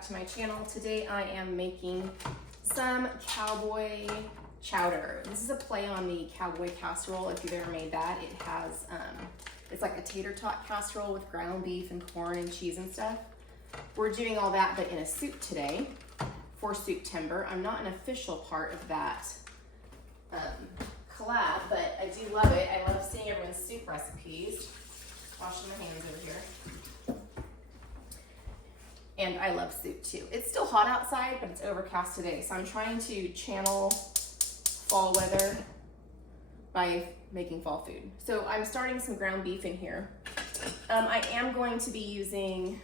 back to my channel. Today I am making some Cowboy Chowder. This is a play on the Cowboy casserole, if you've ever made that. It has, it's like a tater tot casserole with ground beef and corn and cheese and stuff. We're doing all that, but in a soup today for Souptember. I'm not an official part of that collab, but I do love it. I love seeing everyone's soup recipes. Washing my hands over here. And I love soup too. It's still hot outside, but it's overcast today. So I'm trying to channel fall weather by making fall food. So I'm starting some ground beef in here. I am going to be using,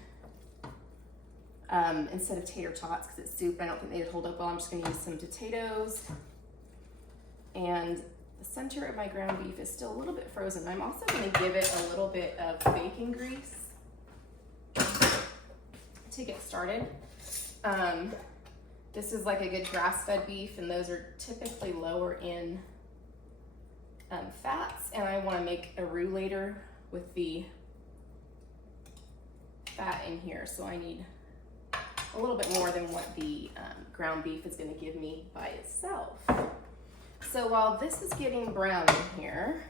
instead of tater tots, because it's soup, I don't think they would hold up well, I'm just gonna use some potatoes. And the center of my ground beef is still a little bit frozen. I'm also gonna give it a little bit of bacon grease to get started. This is like a good grass-fed beef, and those are typically lower in fats, and I want to make a roux later with the fat in here, so I need a little bit more than what the ground beef is going to give me by itself. So while this is getting brown in here,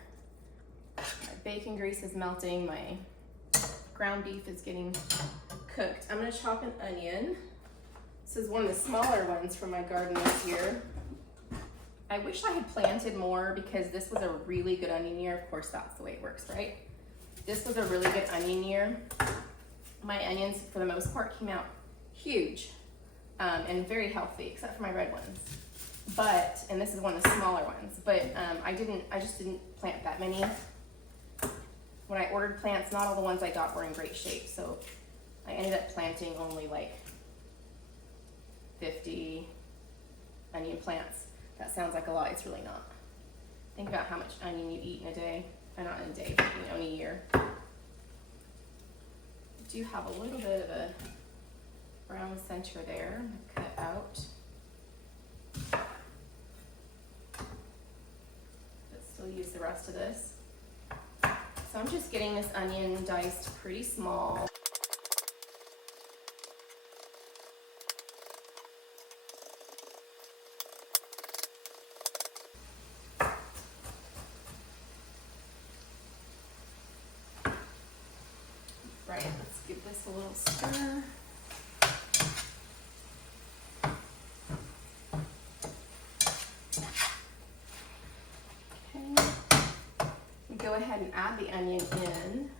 my bacon grease is melting, my ground beef is getting cooked. I'm going to chop an onion. This is one of the smaller ones from my garden this year. I wish I had planted more because this was a really good onion year. Of course, that's the way it works, right? This was a really good onion year. My onions, for the most part, came out huge and very healthy, except for my red ones. But, and this is one of the smaller ones, but I just didn't plant that many. When I ordered plants, not all the ones I got were in great shape, so I ended up planting only like 50 onion plants. That sounds like a lot, it's really not. Think about how much onion you eat in a day. Not in a day, but in a year. I do have a little bit of a brown center there. I'm gonna cut out. But still use the rest of this. So I'm just getting this onion diced pretty small. Right, let's give this a little stir. Go ahead and add the onion in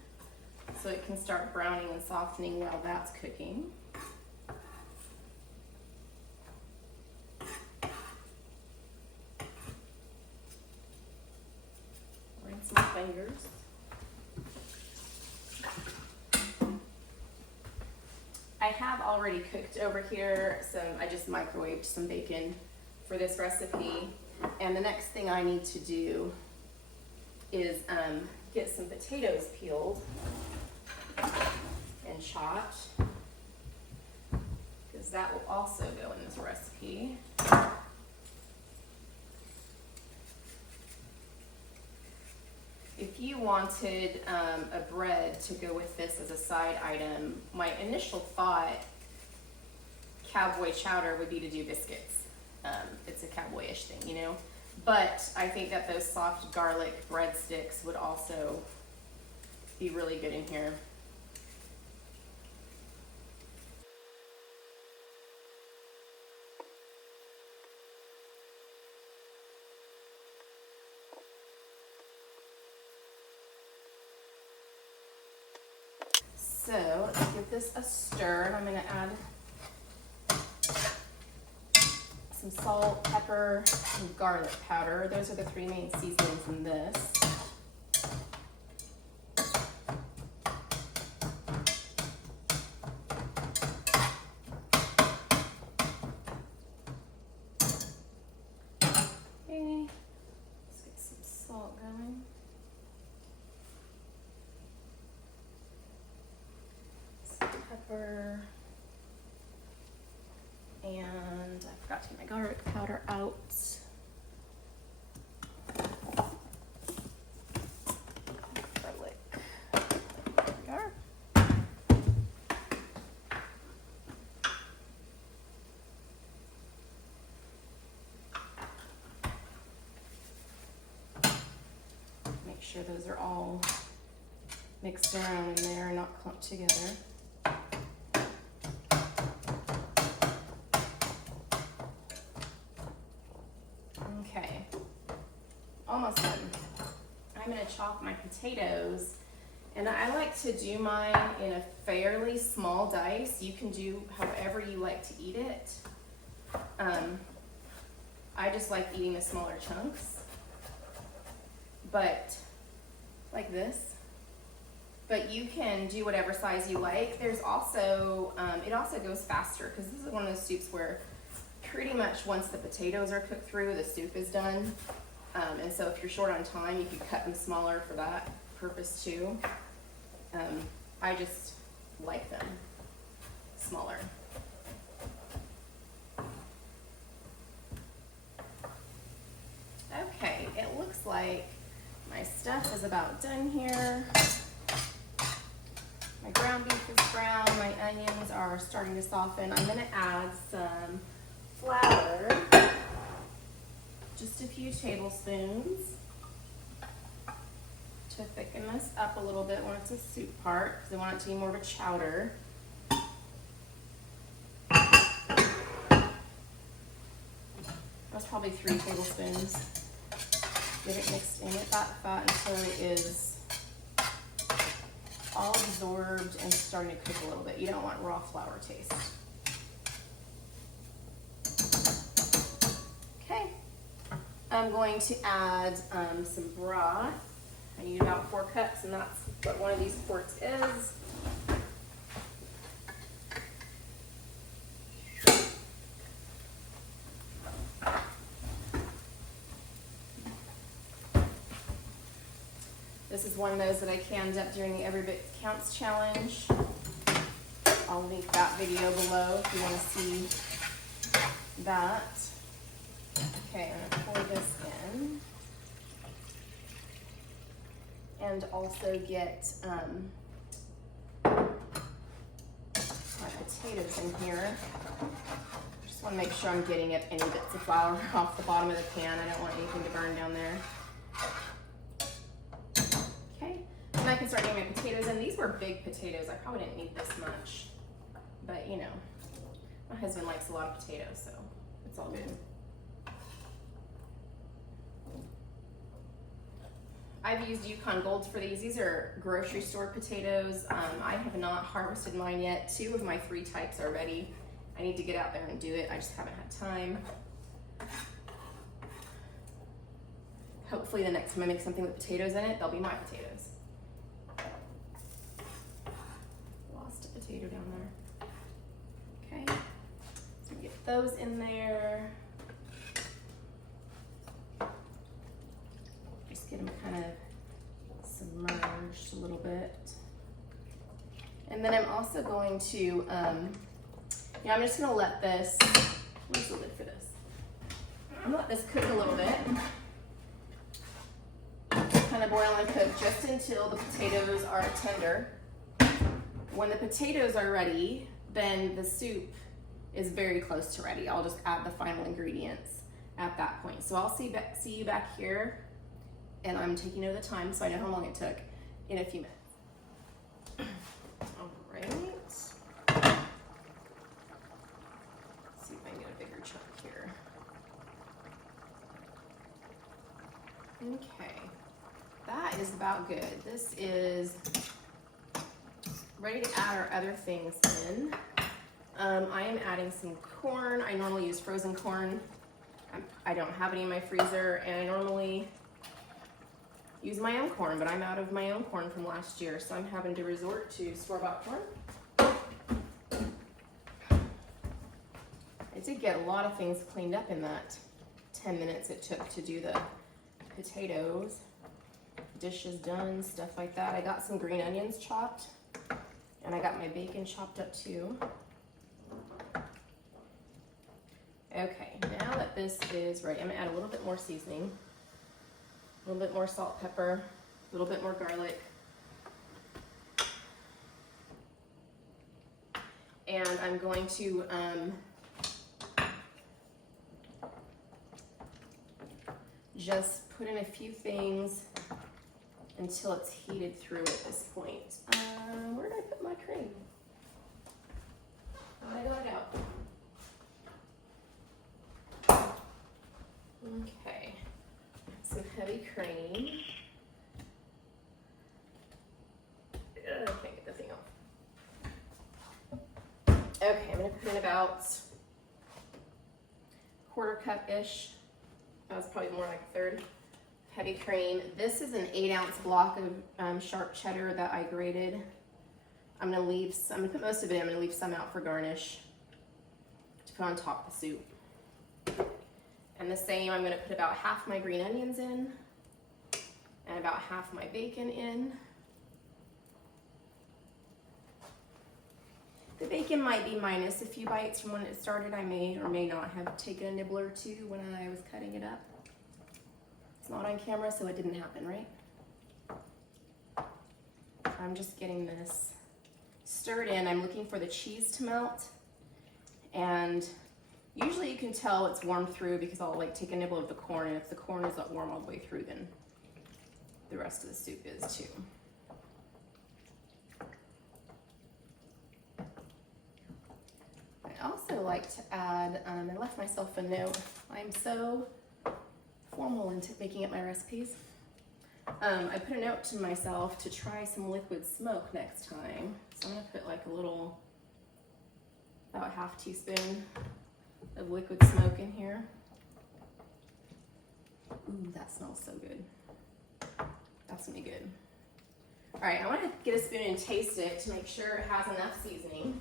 so it can start browning and softening while that's cooking. Rinse my fingers. I have already cooked over here, so I just microwaved some bacon for this recipe. And the next thing I need to do is get some potatoes peeled and chopped, because that will also go in this recipe. If you wanted a bread to go with this as a side item, my initial thought, Cowboy Chowder, would be to do biscuits. It's a cowboyish thing, you know? But I think that those soft garlic breadsticks would also be really good in here. So let's give this a stir. I'm going to add some salt, pepper, and garlic powder. Those are the three main seasonings in this. Okay, let's get some salt going. Some pepper. And I forgot to get my garlic powder out. Garlic. There we are. sure those are all mixed around in there and not clumped together. Okay, almost done. I'm gonna chop my potatoes, and I like to do mine in a fairly small dice. You can do however you like to eat it. I just like eating the smaller chunks, but like this. But you can do whatever size you like. There's also, it also goes faster because this is one of those soups where pretty much once the potatoes are cooked through, the soup is done. And so if you're short on time, you could cut them smaller for that purpose too. I just like them smaller. Okay, it looks like my stuff is about done here. My ground beef is brown, my onions are starting to soften. I'm gonna add some flour, just a few tablespoons to thicken this up a little bit when it's a soup part, because I want it to be more of a chowder. That's probably 3 tablespoons. Get it mixed in with that fat until it is all absorbed and starting to cook a little bit. You don't want raw flour taste. Okay, I'm going to add some broth. I need about 4 cups, and that's what one of these quarts is. This is one of those that I canned up during the Every Bit Counts challenge. I'll link that video below if you want to see that. Okay, I'm gonna pour this in. And also get my potatoes in here. Just want to make sure I'm getting any bits of flour off the bottom of the pan. I don't want anything to burn down there. Okay, and I can start getting my potatoes in. These were big potatoes. I probably didn't need this much, but you know, my husband likes a lot of potatoes, so it's all good. I've used Yukon Golds for these. These are grocery store potatoes. I have not harvested mine yet. 2 of my 3 types are ready. I need to get out there and do it. I just haven't had time. Hopefully the next time I make something with potatoes in it, they'll be my potatoes. Lost a potato down there. Okay, so get those in there. Get them kind of submerged a little bit. And then I'm also going to, I'm just gonna let this, where's the lid for this? I'm gonna let this cook a little bit. Kind of boil and cook just until the potatoes are tender. When the potatoes are ready, then the soup is very close to ready. I'll just add the final ingredients at that point. So I'll see you back here. And I'm taking note of the time so I know how long it took in a few minutes. All right. Let's see if I can get a bigger chunk here. Okay, that is about good. This is ready to add our other things in. I am adding some corn. I normally use frozen corn. I don't have any in my freezer, and I normally use my own corn, but I'm out of my own corn from last year, so I'm having to resort to store-bought corn. I did get a lot of things cleaned up in that 10 minutes it took to do the potatoes. Dishes done, stuff like that. I got some green onions chopped, and I got my bacon chopped up too. Okay, now that this is ready, I'm gonna add a little bit more seasoning. A little bit more salt, pepper, a little bit more garlic. And I'm going to just put in a few things until it's heated through at this point. Where did I put my cream? I got it out. Okay, some heavy cream. I can't get the thing off. Okay, I'm gonna put in about 1/4 cup-ish. That was probably more like a 1/3. Heavy cream. This is an 8-ounce block of sharp cheddar that I grated. I'm gonna put most of it in. I'm gonna leave some out for garnish to put on top of the soup. And the same, I'm gonna put about half my green onions in and about half my bacon in. The bacon might be minus a few bites from when it started. I may or may not have taken a nibble or two when I was cutting it up. It's not on camera, so it didn't happen, right? I'm just getting this stirred in. I'm looking for the cheese to melt. And usually you can tell it's warm through because I'll like take a nibble of the corn, and if the corn is not warm all the way through, then the rest of the soup is too. I also like to add, I left myself a note. I'm so formal into making up my recipes. I put a note to myself to try some liquid smoke next time. So I'm gonna put like a little, about 1/2 teaspoon of liquid smoke in here. Ooh, that smells so good. That's gonna be good. All right, I wanna get a spoon and taste it to make sure it has enough seasoning.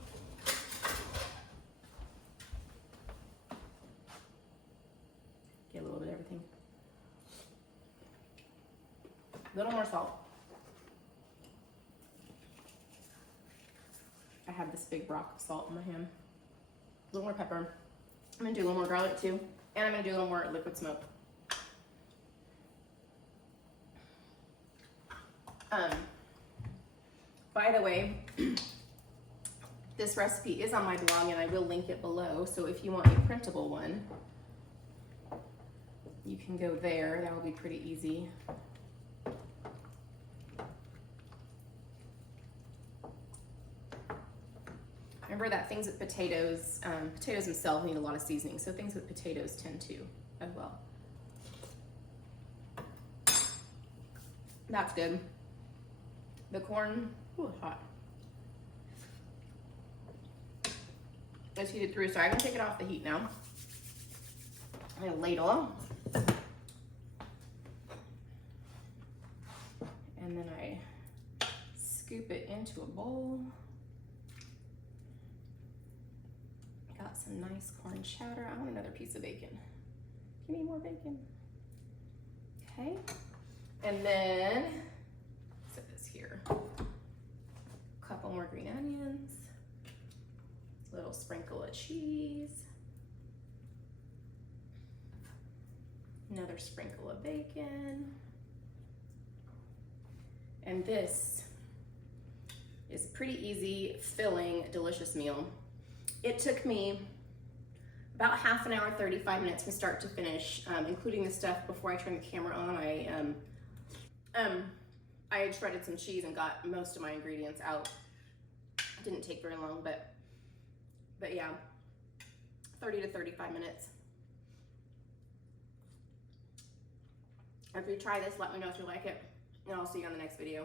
Get a little bit of everything. A little more salt. I have this big rock of salt in my hand. A little more pepper. I'm gonna do a little more garlic too. And I'm gonna do a little more liquid smoke. By the way, this recipe is on my blog and I will link it below. So if you want a printable one, you can go there. That will be pretty easy. Remember that things with potatoes, potatoes themselves need a lot of seasoning, so things with potatoes tend to as well. That's good. The corn, ooh, it's hot. It's heated through, so I can take it off the heat now. I'm gonna ladle. And then I scoop it into a bowl. Got some nice corn chowder. I want another piece of bacon. Give me more bacon. Okay. And then, set this here. A couple more green onions. A little sprinkle of cheese. Another sprinkle of bacon. And this is a pretty easy, filling, delicious meal. It took me about 1/2 hour, 35 minutes from start to finish, including the stuff before I turned the camera on. I had shredded some cheese and got most of my ingredients out. It didn't take very long, but yeah, 30 to 35 minutes. If you try this, let me know if you like it, and I'll see you on the next video.